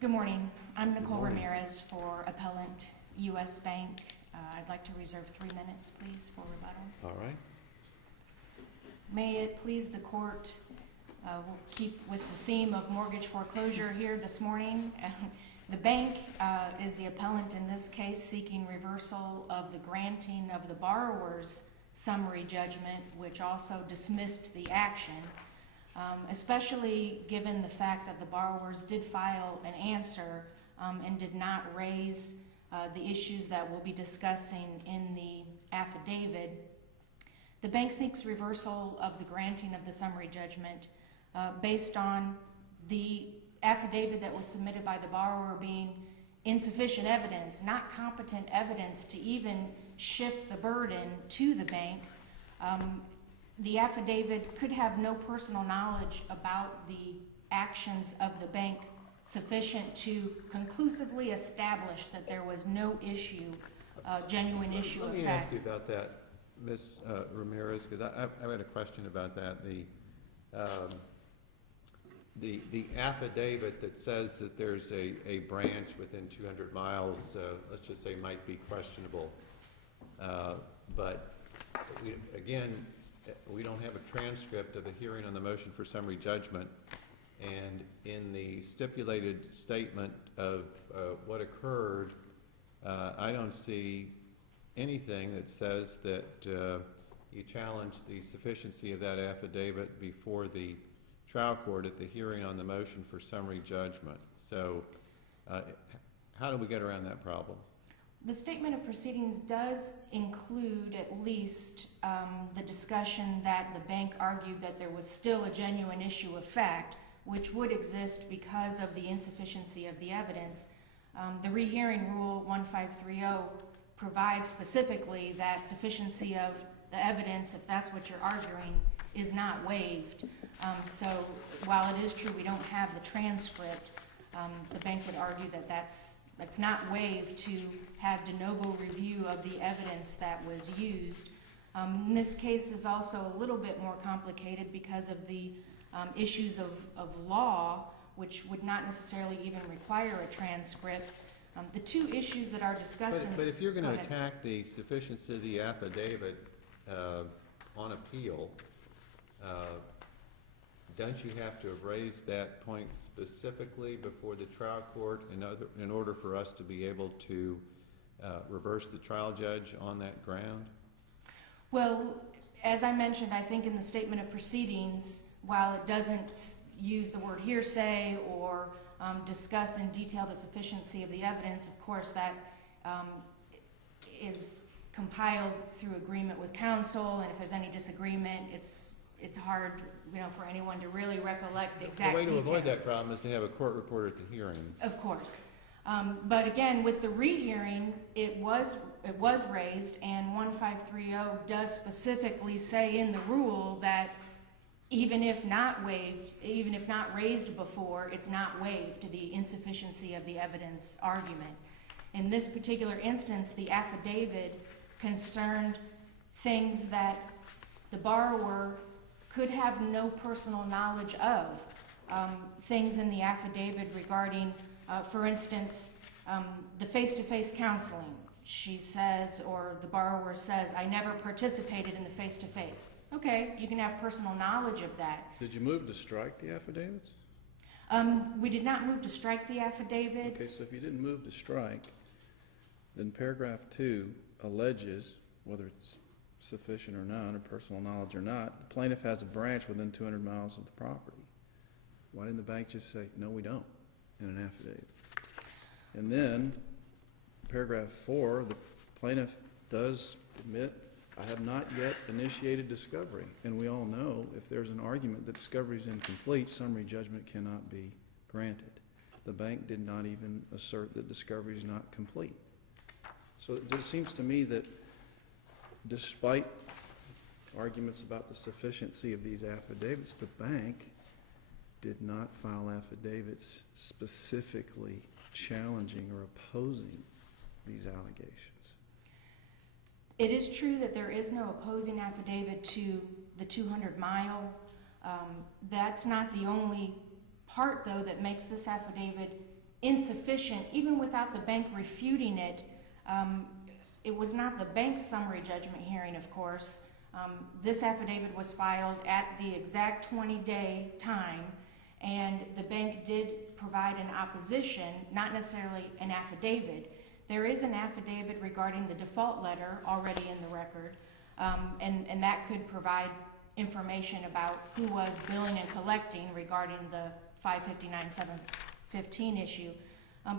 Good morning. I'm Nicole Ramirez for Appellant U.S. Bank. I'd like to reserve 3 minutes, please, for rebuttal. All right. May it please the court, we'll keep with the theme of mortgage foreclosure here this morning. The bank is the appellant in this case, seeking reversal of the granting of the borrower's summary judgment, which also dismissed the action, especially given the fact that the borrowers did file an answer and did not raise the issues that we'll be discussing in the affidavit. The bank seeks reversal of the granting of the summary judgment based on the affidavit that was submitted by the borrower being insufficient evidence, not competent evidence to even shift the burden to the bank. The affidavit could have no personal knowledge about the actions of the bank sufficient to conclusively establish that there was no issue, genuine issue of fact. Let me ask you about that, Ms. Ramirez, because I had a question about that. The affidavit that says that there's a branch within 200 miles, let's just say might be questionable. But again, we don't have a transcript of a hearing on the motion for summary judgment. And in the stipulated statement of what occurred, I don't see anything that says that you challenge the sufficiency of that affidavit before the trial court at the hearing on the motion for summary judgment. So how do we get around that problem? The statement of proceedings does include at least the discussion that the bank argued that there was still a genuine issue of fact, which would exist because of the insufficiency of the evidence. The rehearing rule 1530 provides specifically that sufficiency of the evidence, if that's what you're arguing, is not waived. So while it is true we don't have the transcript, the bank would argue that that's not waived to have de novo review of the evidence that was used. In this case is also a little bit more complicated because of the issues of law, which would not necessarily even require a transcript. The two issues that are discussed But if you're going to attack the sufficiency of the affidavit on appeal, don't you have to have raised that point specifically before the trial court in order for us to be able to reverse the trial judge on that ground? Well, as I mentioned, I think in the statement of proceedings, while it doesn't use the word hearsay or discuss in detail the sufficiency of the evidence, of course that is compiled through agreement with counsel, and if there's any disagreement, it's hard, for anyone to really recollect exact details. The way to avoid that problem is to have a court reporter at the hearing. Of course. But again, with the rehearing, it was raised, and 1530 does specifically say in the rule that even if not raised before, it's not waived to the insufficiency of the evidence argument. In this particular instance, the affidavit concerned things that the borrower could have no personal knowledge of. Things in the affidavit regarding, for instance, the face-to-face counseling. She says, or the borrower says, I never participated in the face-to-face. Okay, you can have personal knowledge of that. Did you move to strike the affidavits? We did not move to strike the affidavit. Okay, so if you didn't move to strike, then paragraph 2 alleges, whether it's sufficient or not, or personal knowledge or not, the plaintiff has a branch within 200 miles of the property. Why didn't the bank just say, no, we don't, in an affidavit? And then, paragraph 4, the plaintiff does admit, I have not yet initiated discovery. And we all know if there's an argument that discovery is incomplete, summary judgment cannot be granted. The bank did not even assert that discovery is not complete. So it just seems to me that despite arguments about the sufficiency of these affidavits, the bank did not file affidavits specifically challenging or opposing these allegations. It is true that there is no opposing affidavit to the 200-mile. That's not the only part, though, that makes this affidavit insufficient, even without the bank refuting it. It was not the bank's summary judgment hearing, of course. This affidavit was filed at the exact 20-day time, and the bank did provide an opposition, not necessarily an affidavit. There is an affidavit regarding the default letter already in the record, and that could provide information about who was billing and collecting regarding the 559-715 issue.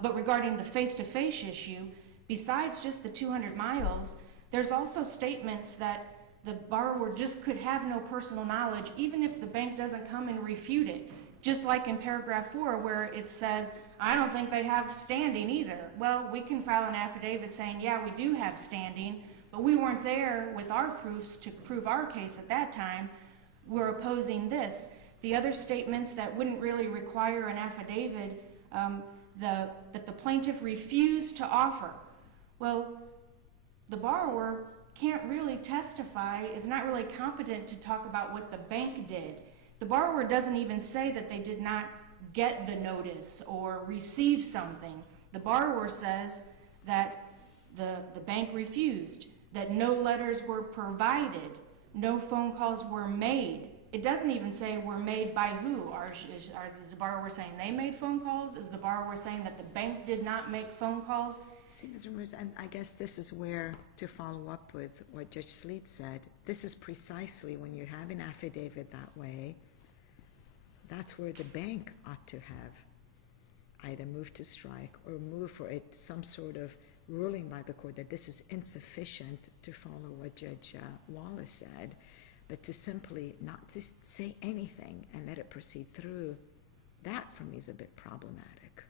But regarding the face-to-face issue, besides just the 200 miles, there's also statements that the borrower just could have no personal knowledge, even if the bank doesn't come and refute it. Just like in paragraph 4, where it says, I don't think they have standing either. Well, we can file an affidavit saying, yeah, we do have standing, but we weren't there with our proofs to prove our case at that time. We're opposing this. The other statements that wouldn't really require an affidavit, that the plaintiff refused to offer. Well, the borrower can't really testify, is not really competent to talk about what the bank did. The borrower doesn't even say that they did not get the notice or receive something. The borrower says that the bank refused, that no letters were provided, no phone calls were made. It doesn't even say were made by who. Is the borrower saying they made phone calls? Is the borrower saying that the bank did not make phone calls? See, Mr. Mercer, and I guess this is where, to follow up with what Judge Sleet said, this is precisely when you have an affidavit that way, that's where the bank ought to have either moved to strike or move for it some sort of ruling by the court that this is insufficient to follow what Judge Wallace said, but to simply not to say anything and let it proceed through, that for me is a bit problematic.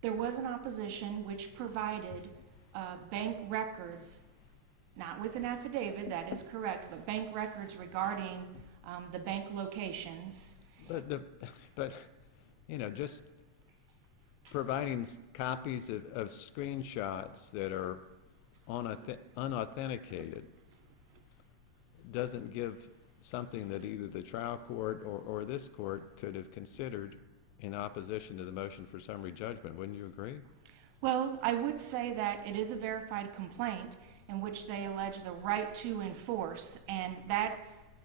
There was an opposition which provided bank records, not with an affidavit, that is correct, but bank records regarding the bank locations. But you know, just providing copies of screenshots that are unauthenticated doesn't give something that either the trial court or this court could have considered in opposition to the motion for summary judgment. Wouldn't you agree? Well, I would say that it is a verified complaint in which they allege the right to enforce, and that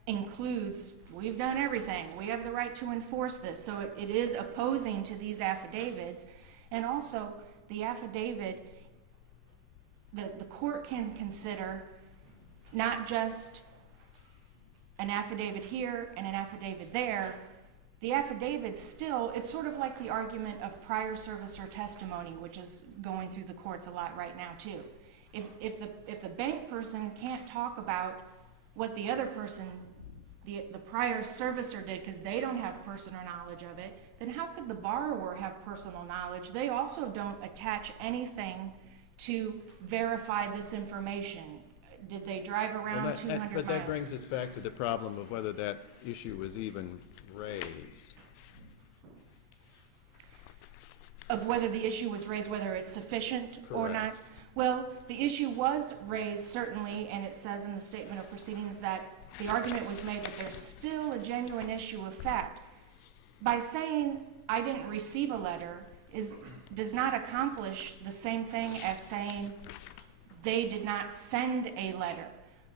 includes, we've done everything, we have the right to enforce this, so it is opposing to these affidavits. And also, the affidavit, the court can consider not just an affidavit here and an affidavit there. The affidavit still, it's sort of like the argument of prior service or testimony, which is going through the courts a lot right now too. If the bank person can't talk about what the other person, the prior servicer did, because they don't have personal knowledge of it, then how could the borrower have personal knowledge? They also don't attach anything to verify this information. Did they drive around 200 miles? But that brings us back to the problem of whether that issue was even raised. Of whether the issue was raised, whether it's sufficient or not? Correct. Well, the issue was raised certainly, and it says in the statement of proceedings that the argument was made that there's still a genuine issue of fact. By saying I didn't receive a letter does not accomplish the same thing as saying they did not send a letter.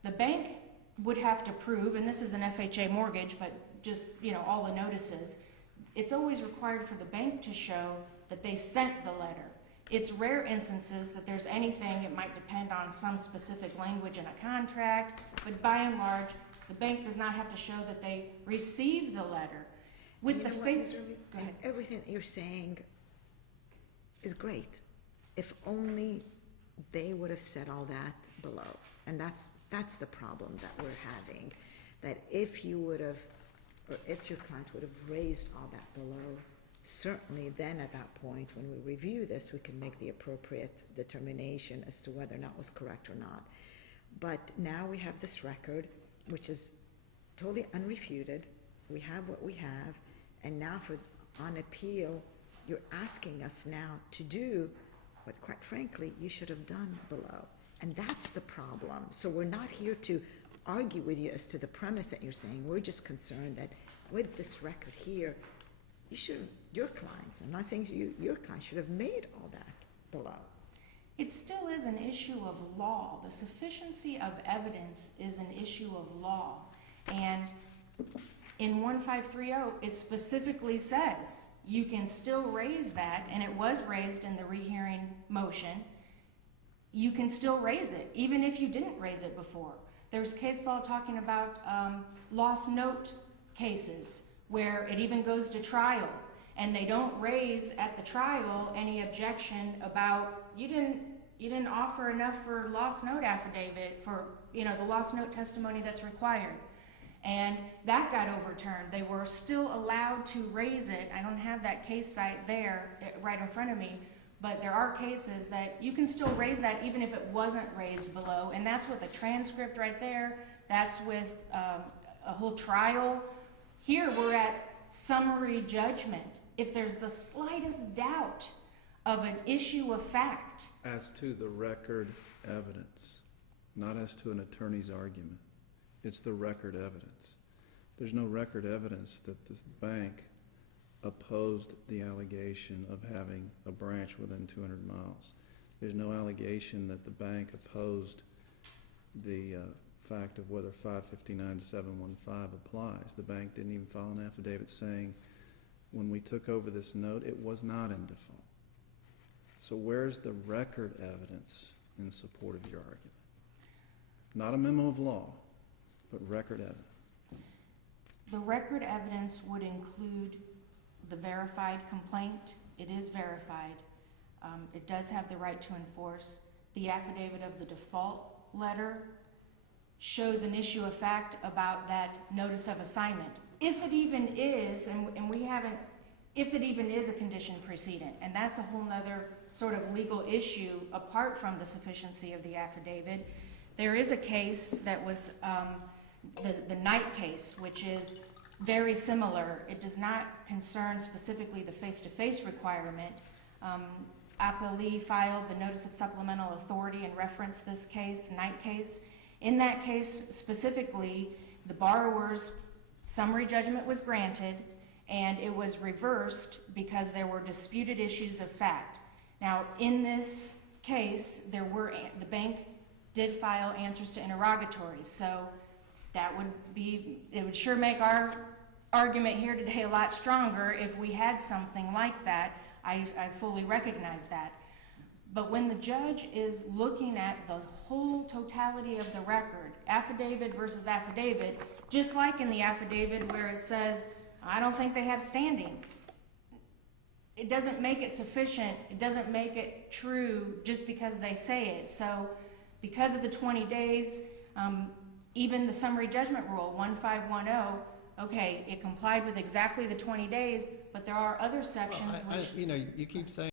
The bank would have to prove, and this is an FHA mortgage, but just, all the notices, it's always required for the bank to show that they sent the letter. It's rare instances that there's anything, it might depend on some specific language in a contract, but by and large, the bank does not have to show that they received the letter. With the face, go ahead. Everything that you're saying is great. If only they would have said all that below. And that's the problem that we're having. That if you would have, or if your client would have raised all that below, certainly then at that point when we review this, we can make the appropriate determination as to whether or not it was correct or not. But now we have this record, which is totally unrefuted. We have what we have, and now on appeal, you're asking us now to do what, quite frankly, you should have done below. And that's the problem. So we're not here to argue with you as to the premise that you're saying. We're just concerned that with this record here, your clients, I'm not saying you, your clients should have made all that below. It still is an issue of law. The sufficiency of evidence is an issue of law. And in 1530, it specifically says you can still raise that, and it was raised in the rehearing motion. You can still raise it, even if you didn't raise it before. There's case law talking about lost note cases where it even goes to trial, and they don't raise at the trial any objection about you didn't offer enough for lost note affidavit for the lost note testimony that's required. And that got overturned. They were still allowed to raise it. I don't have that case site there right in front of me, but there are cases that you can still raise that even if it wasn't raised below. And that's with a transcript right there. That's with a whole trial. Here we're at summary judgment. If there's the slightest doubt of an issue of fact. As to the record evidence, not as to an attorney's argument. It's the record evidence. There's no record evidence that the bank opposed the allegation of having a branch within 200 miles. There's no allegation that the bank opposed the fact of whether 559-715 applies. The bank didn't even file an affidavit saying when we took over this note, it was not in default. So where's the record evidence in support of your argument? Not a memo of law, but record evidence. The record evidence would include the verified complaint. It is verified. It does have the right to enforce. The affidavit of the default letter shows an issue of fact about that notice of assignment. If it even is, and we haven't, if it even is a condition precedent, and that's a whole nother sort of legal issue apart from the sufficiency of the affidavit. There is a case that was the Knight case, which is very similar. It does not concern specifically the face-to-face requirement. Appellee filed the notice of supplemental authority and referenced this case, Knight case. In that case specifically, the borrower's summary judgment was granted and it was reversed because there were disputed issues of fact. Now, in this case, the bank did file answers to interrogatories, so it would sure make our argument here today a lot stronger if we had something like that. I fully recognize that. But when the judge is looking at the whole totality of the record, affidavit versus affidavit, just like in the affidavit where it says, I don't think they have standing, it doesn't make it sufficient, it doesn't make it true just because they say it. So because of the 20 days, even the summary judgment rule, 1510, okay, it complied with exactly the 20 days, but there are other sections which... you keep saying